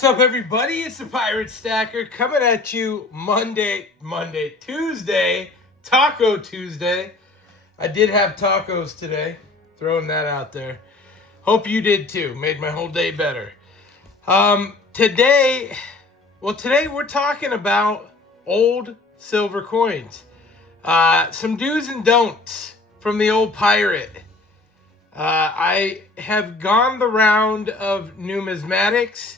What's up, everybody? It's the Pirate Stacker coming at you Tuesday, Taco Tuesday. I did have tacos today, throwing that out there. Hope you did too. Made my whole day better. Today we're talking about old silver coins. Some do's and don'ts from the old pirate. I have gone the round of numismatics.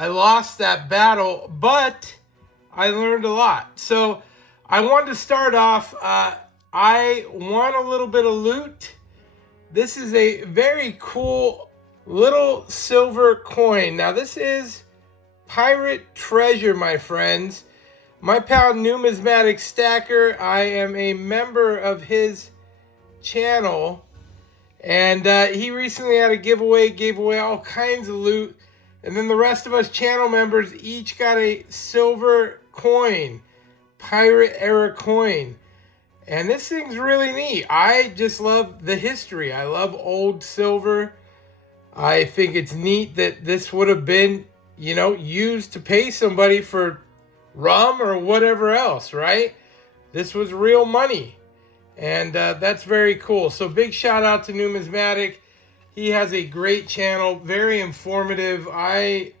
I lost that battle, but I learned a lot. So I wanted to start off. I won a little bit of loot. This is a very cool little silver coin. Now this is pirate treasure, my friends. My pal Numismatic Stacker, I am a member of his channel. And he recently had a giveaway, gave away all kinds of loot. And then the rest of us channel members each got a silver coin, pirate era coin. And this thing's really neat. I just love the history. I love old silver. I think it's neat that this would have been, used to pay somebody for rum or whatever else, right? This was real money. And that's very cool. So big shout out to Numismatic. He has a great channel, very informative. I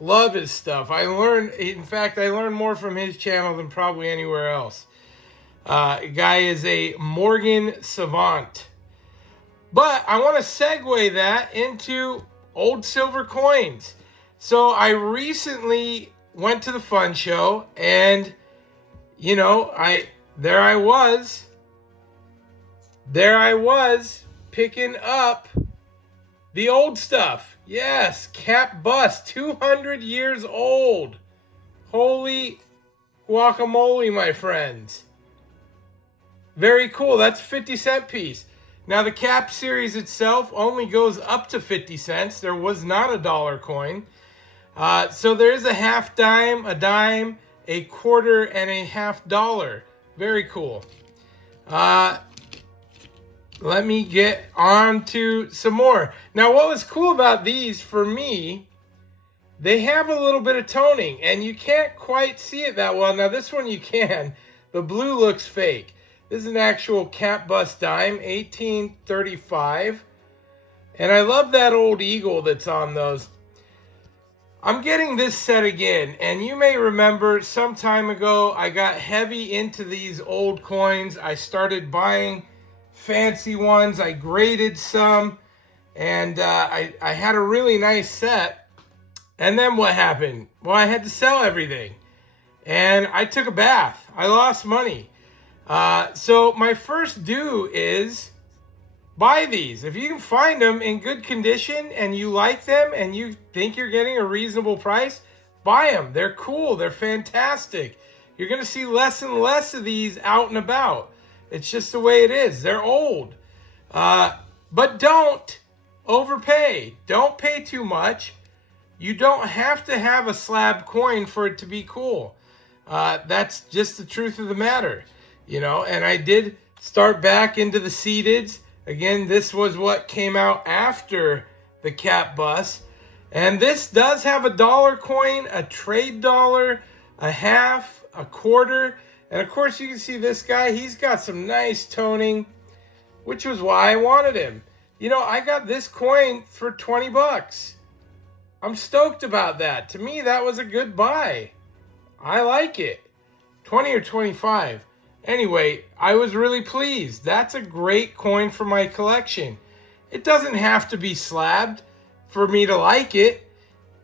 love his stuff. I learned more from his channel than probably anywhere else. Guy is a Morgan savant. But I want to segue that into old silver coins. So I recently went to the fun show and, there I was picking up the old stuff. Yes, cap bust, 200 years old. Holy guacamole, my friends. Very cool. That's a 50-cent piece. Now, the cap series itself only goes up to 50 cents. There was not a dollar coin. So there is a half dime, a dime, a quarter, and a half dollar. Very cool. Let me get on to some more. Now, what was cool about these for me, they have a little bit of toning, and you can't quite see it that well. Now, this one you can. The blue looks fake. This is an actual cap bust dime, 1835. And I love that old eagle that's on those. I'm getting this set again, and you may remember some time ago, I got heavy into these old coins. I started buying fancy ones. I graded some, and I had a really nice set. And then what happened? Well, I had to sell everything, and I took a bath. I lost money. So my first do is buy these. If you can find them in good condition and you like them and you think you're getting a reasonable price, buy them. They're cool. They're fantastic. You're going to see less and less of these out and about. It's just the way it is. They're old. But don't overpay. Don't pay too much. You don't have to have a slab coin for it to be cool. That's just the truth of the matter. And I did start back into the seededs. Again, this was what came out after the cap bust. And this does have a dollar coin, a trade dollar, a half, a quarter. And of course, you can see this guy, he's got some nice toning, which was why I wanted him. I got this coin for 20 bucks. I'm stoked about that. To me, that was a good buy. I like it. 20 or 25. Anyway, I was really pleased. That's a great coin for my collection. It doesn't have to be slabbed for me to like it.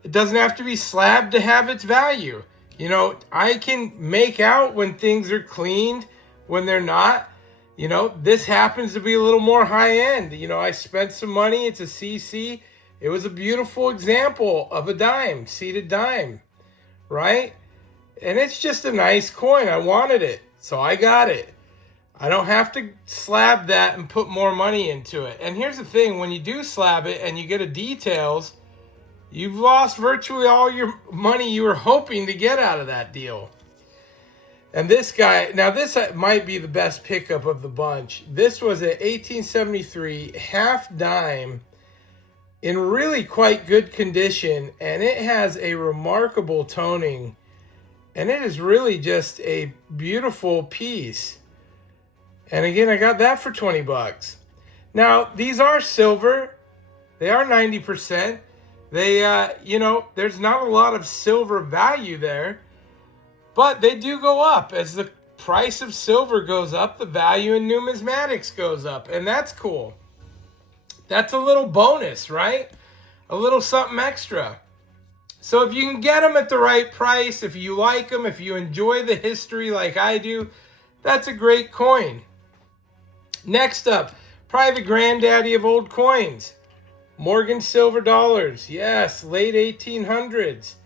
It doesn't have to be slabbed to have its value. I can make out when things are cleaned, when they're not. This happens to be a little more high end. I spent some money. It's a CC. It was a beautiful example of a dime, seated dime, right? And it's just a nice coin. I wanted it, so I got it. I don't have to slab that and put more money into it. And here's the thing. When you do slab it and you get a details, you've lost virtually all your money you were hoping to get out of that deal. And this guy, now this might be the best pickup of the bunch. This was an 1873 half dime in really quite good condition, and it has a remarkable toning, and it is really just a beautiful piece. And again, I got that for 20 bucks. Now, these are silver. They are 90%. They, you know, there's not a lot of silver value there, but they do go up. As the price of silver goes up, the value in numismatics goes up, and that's cool. That's a little bonus, right? A little something extra. So if you can get them at the right price, if you like them, if you enjoy the history like I do, that's a great coin. Next up, probably the granddaddy of old coins. Morgan silver dollars. Yes, late 1800s.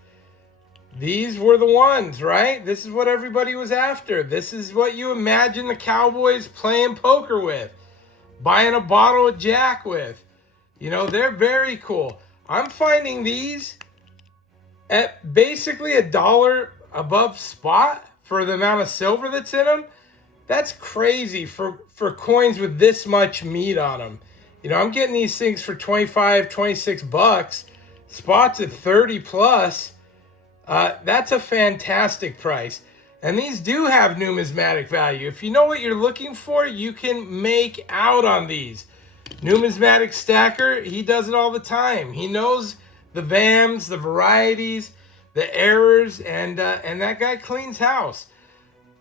These were the ones, right? This is what everybody was after. This is what you imagine the cowboys playing poker with, buying a bottle of Jack with. You know, they're very cool. I'm finding these at basically $1 above spot for the amount of silver that's in them. That's crazy for coins with this much meat on them. You know, I'm getting these things for 25, 26 bucks. Spots at 30 plus. That's a fantastic price. And these do have numismatic value. If you know what you're looking for, you can make out on these. Numismatic stacker, he does it all the time. He knows the VAMs, the varieties, the errors, and that guy cleans house.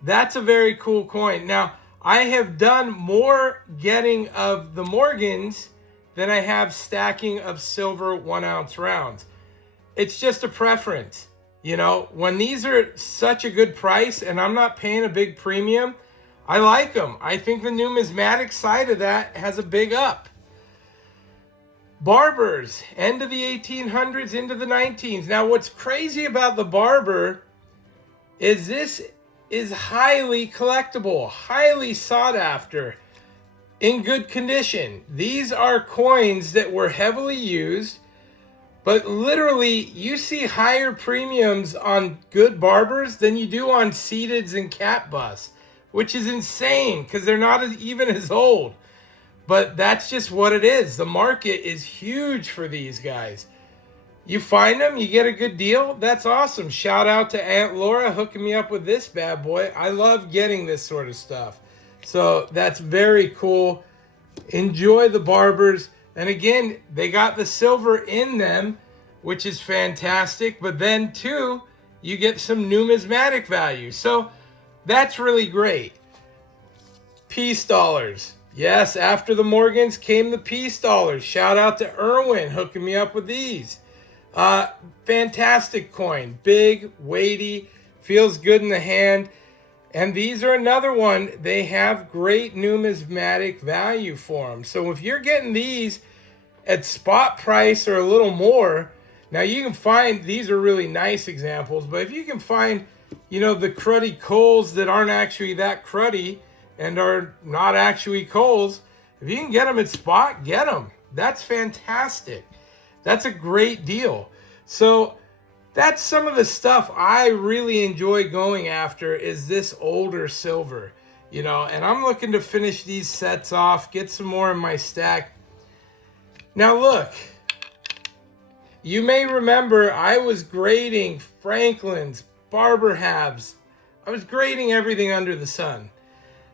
That's a very cool coin. Now, I have done more getting of the Morgans than I have stacking of silver 1 ounce rounds. It's just a preference. You know, when these are such a good price and I'm not paying a big premium, I like them. I think the numismatic side of that has a big up. Barbers, end of the 1800s into the 19s. Now, what's crazy about the Barber is this is highly collectible, highly sought after, in good condition. These are coins that were heavily used, but literally you see higher premiums on good Barbers than you do on seateds and cat bus, which is insane because they're not even as old. But that's just what it is. The market is huge for these guys. You find them, you get a good deal. That's awesome. Shout out to Aunt Laura hooking me up with this bad boy. I love getting this sort of stuff. So that's very cool. Enjoy the Barbers. And again, they got the silver in them, which is fantastic. But then too, you get some numismatic value. So that's really great. Peace dollars. Yes, after the Morgans came the peace dollars. Shout out to Irwin hooking me up with these. Fantastic coin. Big, weighty, feels good in the hand. And these are another one. They have great numismatic value for them. So if you're getting these at spot price or a little more, now you can find, these are really nice examples, but if you can find, you know, the cruddy coals that aren't actually that cruddy and are not actually coals, if you can get them at spot, get them. That's fantastic. That's a great deal. So that's some of the stuff I really enjoy going after, is this older silver, you know, and I'm looking to finish these sets off, get some more in my stack. Now look, you may remember I was grading Franklin's, Barber halves. I was grading everything under the sun.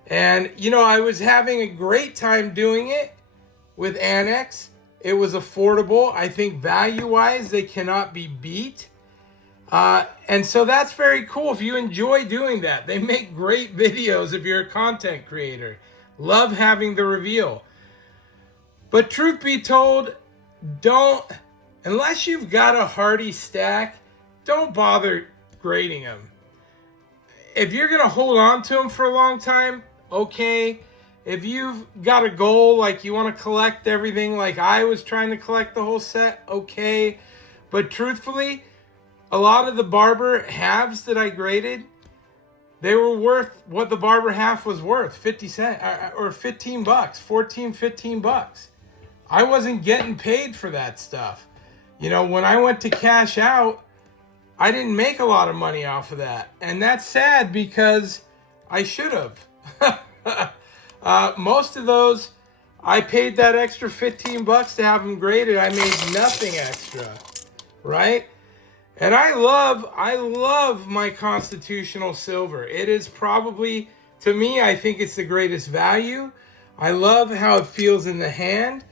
And, you know, I was having a great time doing it with Annex. It was affordable. I think value-wise, they cannot be beat. And so that's very cool if you enjoy doing that. They make great videos if you're a content creator. Love having the reveal. But truth be told, don't, unless you've got a hardy stack, don't bother grading them. If you're going to hold on to them for a long time, okay. If you've got a goal, like you want to collect everything like I was trying to collect the whole set, okay. But truthfully, a lot of the Barber halves that I graded, they were worth what the Barber half was worth, 50 cents or 15 bucks, 14, 15 bucks. I wasn't getting paid for that stuff. You know, when I went to cash out, I didn't make a lot of money off of that. And that's sad because I should have. Most of those I paid that extra 15 bucks to have them graded. I made nothing extra, right? And I love my constitutional silver. It is probably, to me, I think it's the greatest value. I love how it feels in the hand.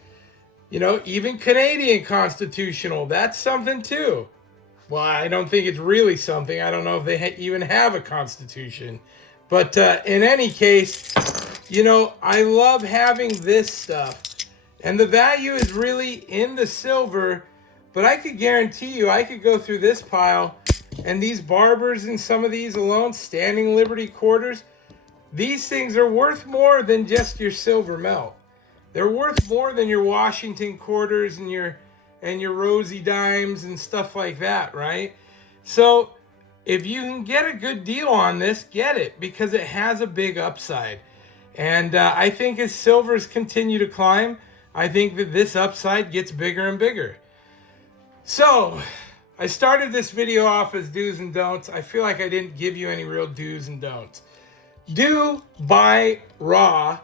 You know, even Canadian constitutional, that's something too. Well, I don't think it's really something. I don't know if they even have a constitution. But in any case, you know, I love having this stuff. And the value is really in the silver. But I could guarantee you, I could go through this pile and these Barbers and some of these alone, standing Liberty quarters, these things are worth more than just your silver melt. They're worth more than your Washington quarters and your Rosie dimes and stuff like that, right? So if you can get a good deal on this, get it, because it has a big upside. And I think as silvers continue to climb, I think that this upside gets bigger and bigger. So I started this video off as do's and don'ts. I feel like I didn't give you any real do's and don'ts. Do buy raw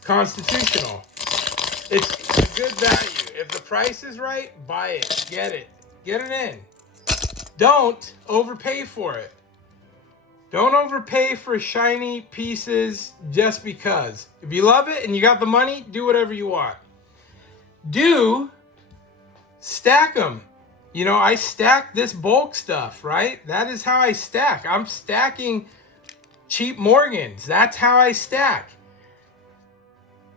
constitutional. It's a good value. If the price is right, buy it. Get it in. Don't overpay for it. Don't overpay for shiny pieces just because. If you love it and you got the money, do whatever you want. Do stack them. You know, I stack this bulk stuff, right? That is how I stack. I'm stacking cheap Morgans. That's how I stack.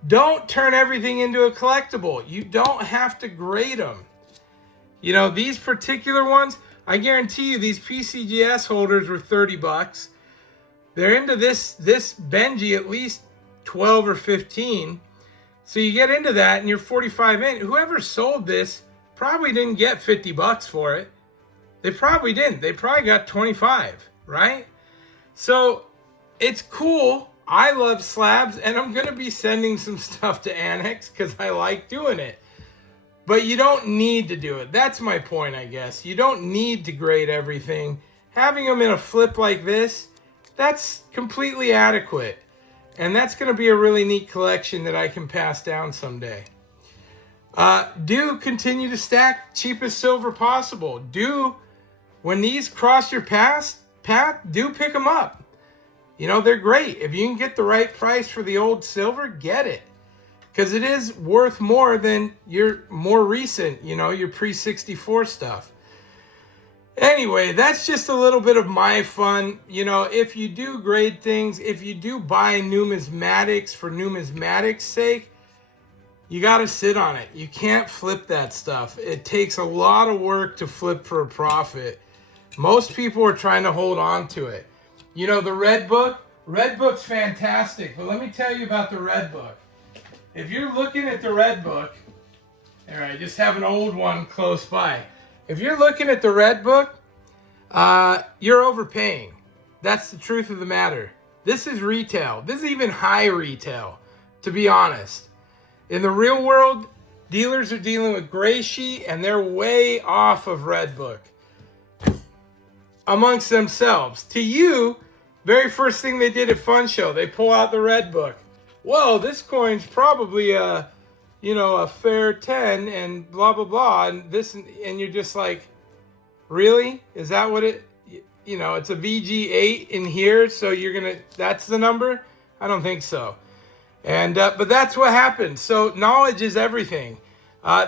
Don't turn everything into a collectible. You don't have to grade them. You know, these particular ones, I guarantee you these PCGS holders were 30 bucks. They're into this Benji at least 12 or 15. So you get into that and you're 45 in. Whoever sold this probably didn't get 50 bucks for it. They probably didn't. They probably got 25, right? So it's cool. I love slabs, and I'm going to be sending some stuff to Annex because I like doing it. But you don't need to do it. That's my point, I guess. You don't need to grade everything. Having them in a flip like this, that's completely adequate. And that's going to be a really neat collection that I can pass down someday. Do continue to stack cheapest silver possible. When these cross your path, do pick them up. You know, they're great. If you can get the right price for the old silver, get it. Because it is worth more than your more recent, you know, your pre-64 stuff. Anyway, that's just a little bit of my fun. You know, if you do grade things, if you do buy numismatics for numismatics' sake, you got to sit on it. You can't flip that stuff. It takes a lot of work to flip for a profit. Most people are trying to hold on to it. You know, the Red Book's fantastic, but let me tell you about the Red Book. If you're looking at the Red Book, all right, I just have an old one close by. If you're looking at the Red Book, you're overpaying. That's the truth of the matter. This is retail. This is even high retail, to be honest. In the real world, dealers are dealing with gray sheet, and they're way off of Red Book amongst themselves. To you, very first thing they did at Fun Show, they pull out the Red Book. Well, this coin's probably a fair 10 and blah, blah, blah. And you're just like, really? Is that what it, you know, it's a VG8 in here. So that's the number? I don't think so. And, but that's what happens. So knowledge is everything.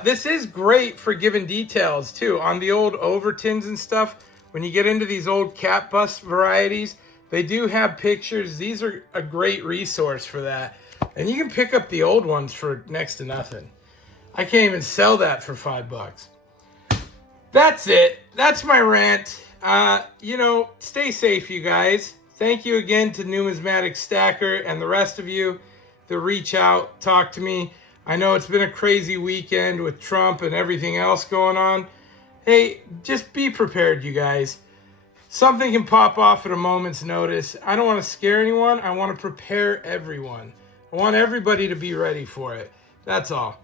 This is great for giving details too. On the old Overtons and stuff, when you get into these old cap bust varieties, they do have pictures. These are a great resource for that. And you can pick up the old ones for next to nothing. I can't even sell that for $5. That's it. That's my rant. You know, stay safe, you guys. Thank you again to Numismatic Stacker and the rest of you that reach out, talk to me. I know it's been a crazy weekend with Trump and everything else going on. Hey, just be prepared, you guys. Something can pop off at a moment's notice. I don't want to scare anyone. I want to prepare everyone. I want everybody to be ready for it. That's all.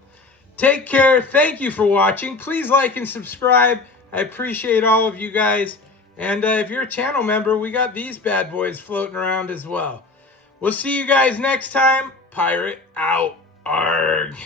Take care. Thank you for watching. Please like and subscribe. I appreciate all of you guys. And if you're a channel member, we got these bad boys floating around as well. We'll see you guys next time. Pirate out. Arg.